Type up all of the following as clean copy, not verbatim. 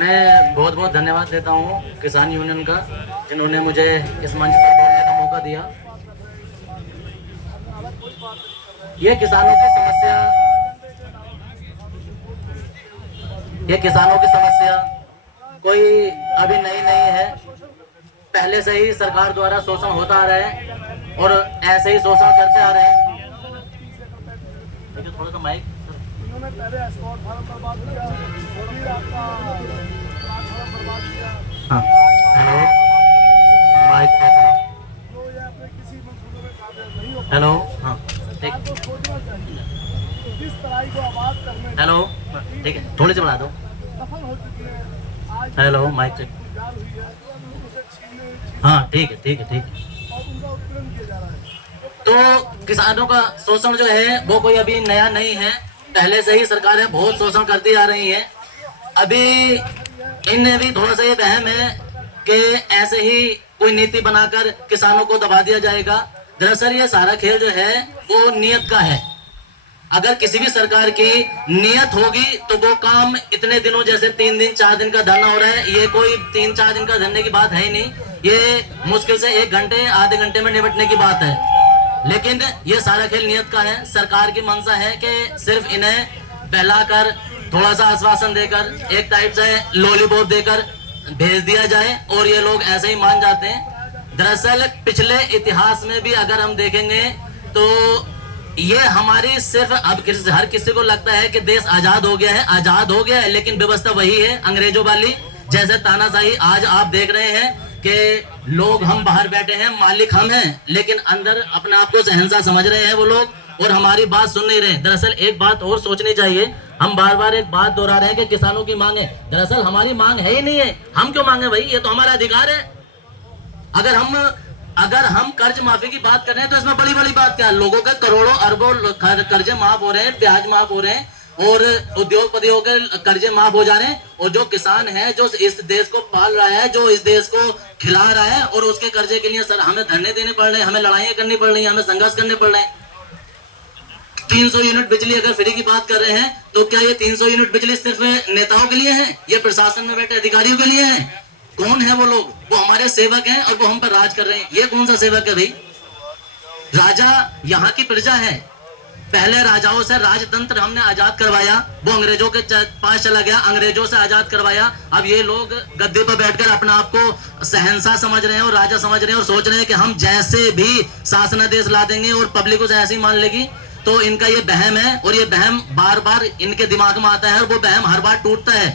मैं बहुत बहुत धन्यवाद देता हूँ किसान यूनियन का, जिन्होंने मुझे इस मंच पर बोलने का मौका दिया। ये किसानों की समस्या ये किसानों की समस्या कोई अभी नई नहीं है। पहले से ही सरकार द्वारा शोषण होता आ रहा है और ऐसे ही शोषण करते आ रहे हैं। थोड़ा सा माइक। हाँ, हेलो, माइक। हेलो, हाँ, ठीक। हेलो, ठीक है, थोड़ी सी बढ़ा दो। Hello, mic check. हाँ, ठीक है, ठीक है, ठीक है। तो किसानों का शोषण जो है वो कोई अभी नया नहीं है। पहले से ही सरकारें बहुत शोषण करती आ रही हैं। अभी इनमें भी थोड़ा सा ये वहम है कि ऐसे ही कोई नीति बनाकर किसानों को दबा दिया जाएगा। दरअसल ये सारा खेल जो है वो नियत का है। अगर किसी भी सरकार की नियत होगी तो वो काम इतने दिनों, जैसे 3 दिन 4 दिन का धरना हो रहा है, ये कोई 3-4 दिन का धरने की बात है ही नहीं। ये मुश्किल से 1 घंटे आधे घंटे में निपटने की बात है। लेकिन ये सारा खेल नियत का है। सरकार की मंशा है कि सिर्फ इन्हें बहलाकर, थोड़ा सा आश्वासन देकर, एक टाइप से लॉलीपॉप देकर भेज दिया जाए और ये लोग ऐसे ही मान जाते हैं। दरअसल पिछले इतिहास में भी अगर हम देखेंगे तो ये हमारी सिर्फ, अब हर किसी को लगता है कि देश आजाद हो गया है, आजाद हो गया है, लेकिन व्यवस्था वही है अंग्रेजों वाली। जैसे तानाशाही आज आप देख रहे हैं कि लोग, हम बाहर बैठे हैं, मालिक हम हैं, लेकिन अंदर अपने आप को शहंशाह समझ रहे हैं वो लोग और हमारी बात सुन नहीं रहे। दरअसल एक बात और सोचनी चाहिए, हम बार बार एक बात दोहरा रहे हैं कि किसानों की मांग है। दरअसल हमारी मांग है ही नहीं है। हम क्यों मांगे भाई? ये तो हमारा अधिकार है। अगर हम कर्ज माफी की बात कर रहे हैं तो इसमें बड़ी बड़ी बात क्या है? लोगों के करोड़ों अरबों कर्जे माफ हो रहे हैं, ब्याज माफ हो रहे हैं और उद्योगपतियों के कर्जे माफ हो जा रहे हैं, और जो किसान है, जो इस देश को पाल रहा है, जो इस देश को खिला रहा है, और उसके कर्जे के लिए सर हमें धरने देने पड़ रहे हैं, हमें लड़ाइयां करनी पड़ रही हैं, हमें संघर्ष करने पड़ रहे हैं। 300 यूनिट बिजली अगर फ्री की बात कर रहे हैं तो क्या ये 300 यूनिट बिजली सिर्फ नेताओं के लिए है? ये प्रशासन में बैठे अधिकारियों के लिए है? कौन है वो लोग? वो हमारे सेवक हैं और वो हम पर राज कर रहे हैं। ये कौन सा सेवक है भाई? राजा यहाँ की प्रजा है। पहले राजाओं से राजतंत्र हमने आजाद करवाया, वो अंग्रेजों के पास चला गया, अंग्रेजों से आजाद करवाया। अब ये लोग गद्दे पर बैठकर अपने आप को शहंशाह समझ रहे हैं और राजा समझ रहे हैं और सोच रहे हैं कि हम जैसे भी शासनादेश ला देंगे और पब्लिक उसे ऐसे ही मान लेगी। तो इनका ये बहम है और ये बहम बार बार इनके दिमाग में आता है और वो बहम हर बार टूटता है।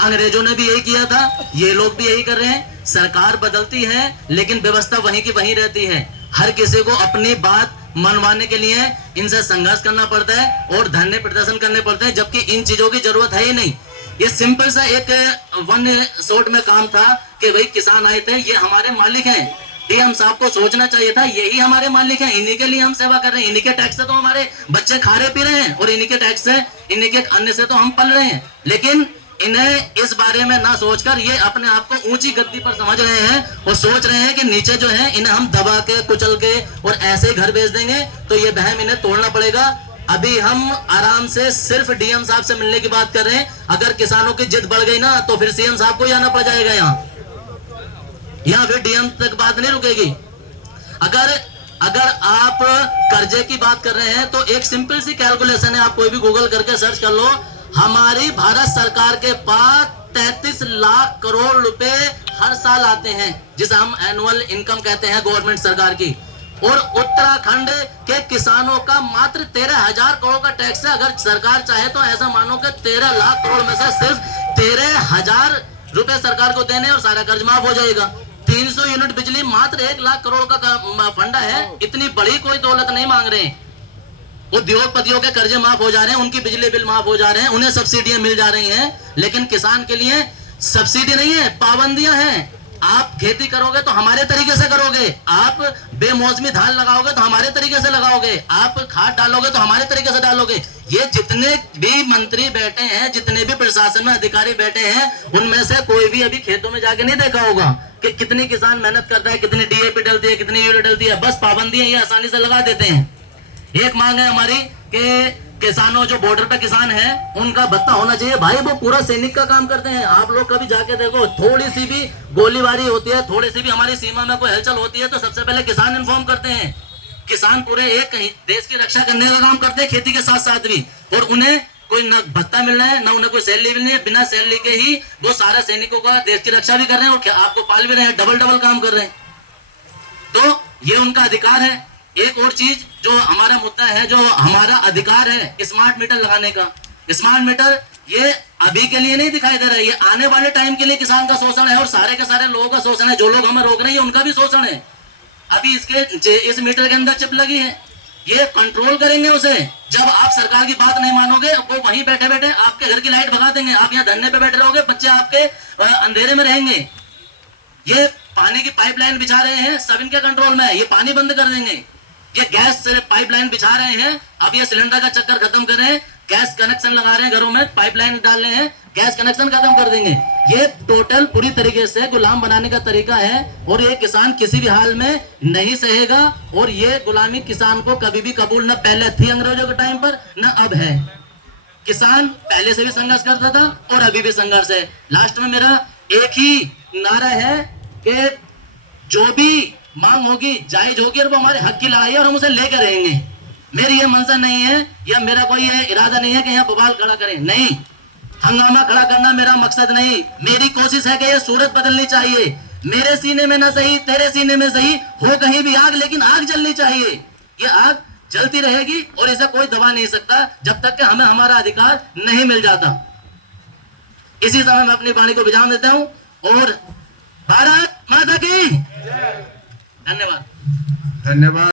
अंग्रेजों ने भी यही किया था, ये लोग भी यही कर रहे हैं। सरकार बदलती है लेकिन व्यवस्था वहीं की वहीं रहती है। हर किसी को अपनी बात मनवाने के लिए इनसे संघर्ष करना पड़ता है और धरने प्रदर्शन करने पड़ते हैं, जबकि इन चीजों की जरूरत है ही नहीं। ये सिंपल सा एक वन शॉट में काम था कि भाई किसान आए थे, ये हमारे मालिक हैं। डीएम साहब को सोचना चाहिए था, यही हमारे मालिक हैं, इन्हीं के लिए हम सेवा कर रहे हैं, इन्हीं के टैक्स से तो हमारे बच्चे खा रहे पी रहे हैं और इन्हीं के टैक्स से, इन्हीं के अन्न से तो हम पल रहे हैं। लेकिन इन्हें इस बारे में ना सोचकर ये अपने आप को ऊंची गद्दी पर समझ रहे हैं और सोच रहे हैं कि नीचे जो है इन्हें हम दबा के, कुचल के और ऐसे ही घर भेज देंगे। तो ये बहम इन्हें तोड़ना पड़ेगा। अभी हम आराम से सिर्फ डीएम साहब से मिलने की बात कर रहे हैं। अगर किसानों की जिद बढ़ गई ना तो फिर सीएम साहब को ही आना पड़ जाएगा यहाँ फिर डीएम तक बात नहीं रुकेगी। अगर आप कर्जे की बात कर रहे हैं तो एक सिंपल सी कैलकुलेशन है, आप कोई भी गूगल करके सर्च कर लो। हमारी भारत सरकार के पास 33 लाख करोड़ रुपए हर साल आते हैं, जिसे हम एनुअल इनकम कहते हैं गवर्नमेंट सरकार की। और उत्तराखंड के किसानों का मात्र 13,000 करोड़ का टैक्स है। अगर सरकार चाहे तो ऐसा मानो कि 13 लाख करोड़ में से सिर्फ 13,000 रुपए सरकार को देने और सारा कर्ज माफ हो जाएगा। 300 यूनिट बिजली मात्र 1 लाख करोड़ का फंडा है। इतनी बड़ी कोई दौलत नहीं मांग रहे हैं। उद्योगपतियों के कर्जे माफ हो जा रहे हैं, उनकी बिजली बिल माफ हो जा रहे हैं, उन्हें सब्सिडियां मिल जा रही हैं। लेकिन किसान के लिए सब्सिडी नहीं है, पाबंदियां हैं। आप खेती करोगे तो हमारे तरीके से करोगे, आप बेमौसमी धान लगाओगे तो हमारे तरीके से लगाओगे, आप खाद डालोगे तो हमारे तरीके से डालोगे। ये जितने भी मंत्री बैठे हैं, जितने भी प्रशासन में अधिकारी बैठे हैं, उनमें से कोई भी अभी खेतों में जाके नहीं देखा होगा कि कितनी किसान मेहनत करता है, कितनी डीएपी डलती है, कितनी यूरिया डलती है। बस पाबंदियां ये आसानी से लगा देते हैं। एक मांग है हमारी कि किसानों जो बॉर्डर पे किसान है उनका भत्ता होना चाहिए भाई। वो पूरा सैनिक का काम करते हैं। आप लोग कभी जाके देखो, थोड़ी सी भी गोलीबारी होती है, थोड़ी सी भी हमारी सीमा में कोई हलचल होती है तो सबसे पहले किसान इन्फॉर्म करते हैं। किसान पूरे एक देश की रक्षा करने का काम करते हैं, खेती के साथ साथ भी। और उन्हें कोई न भत्ता मिल रहा है, ना उन्हें कोई सैलरी मिल रही है। बिना सैलरी के ही वो सारे सैनिकों का देश की रक्षा भी कर रहे हैं और आपको पाल भी रहे हैं, डबल डबल काम कर रहे हैं। तो ये उनका अधिकार है। एक और चीज जो हमारा मुद्दा है, जो हमारा अधिकार है स्मार्ट मीटर लगाने का। स्मार्ट मीटर ये अभी के लिए नहीं दिखाई दे रहा है, ये आने वाले टाइम के लिए किसान का शोषण है और सारे के सारे लोगों का शोषण है। जो लोग हमें रोक रहे हैं उनका भी शोषण है। अभी इस मीटर के अंदर चिप लगी है, ये कंट्रोल करेंगे उसे। जब आप सरकार की बात नहीं मानोगे, वो वहीं बैठे बैठे आपके घर की लाइट भगा देंगे। आप यहाँ धरने पे बैठे रहोगे, बच्चे आपके अंधेरे में रहेंगे। ये पानी की पाइपलाइन बिछा रहे हैं, सब इनके कंट्रोल में है, ये पानी बंद कर देंगे। ये गैस से पाइपलाइन बिछा रहे हैं, अब ये सिलेंडर का चक्कर खत्म कर रहे हैं, गैस कनेक्शन लगा रहे हैं घरों में, पाइपलाइन डाल रहे हैं, गैस कनेक्शन खत्म कर देंगे। ये टोटल पूरी तरीके से गुलाम बनाने का तरीका है और ये किसान किसी भी हाल में नहीं सहेगा। और ये गुलामी किसान को कभी भी कबूल न पहले थी अंग्रेजों के टाइम पर, न अब है। किसान पहले से भी संघर्ष करता था और अभी भी संघर्ष है। लास्ट में मेरा एक ही नारा है कि जो भी मांग होगी जायज होगी और वो हमारे हक की लड़ाई है और हम उसे लेकर रहेंगे। मेरी ये मंशा नहीं है या मेरा कोई ये इरादा नहीं है कि यहाँ बवाल खड़ा करें, नहीं, हंगामा खड़ा करना मेरा मकसद नहीं। मेरी कोशिश है कि ये सूरत बदलनी चाहिए। मेरे सीने में ना सही, तेरे सीने में सही, हो कहीं भी आग, लेकिन आग जलनी चाहिए। ये आग जलती रहेगी और इसे कोई दबा नहीं सकता जब तक कि हमें हमारा अधिकार नहीं मिल जाता। इसी समय मैं अपनी वाणी को विराम देता हूं और भारत माता की धन्यवाद। धन्यवाद।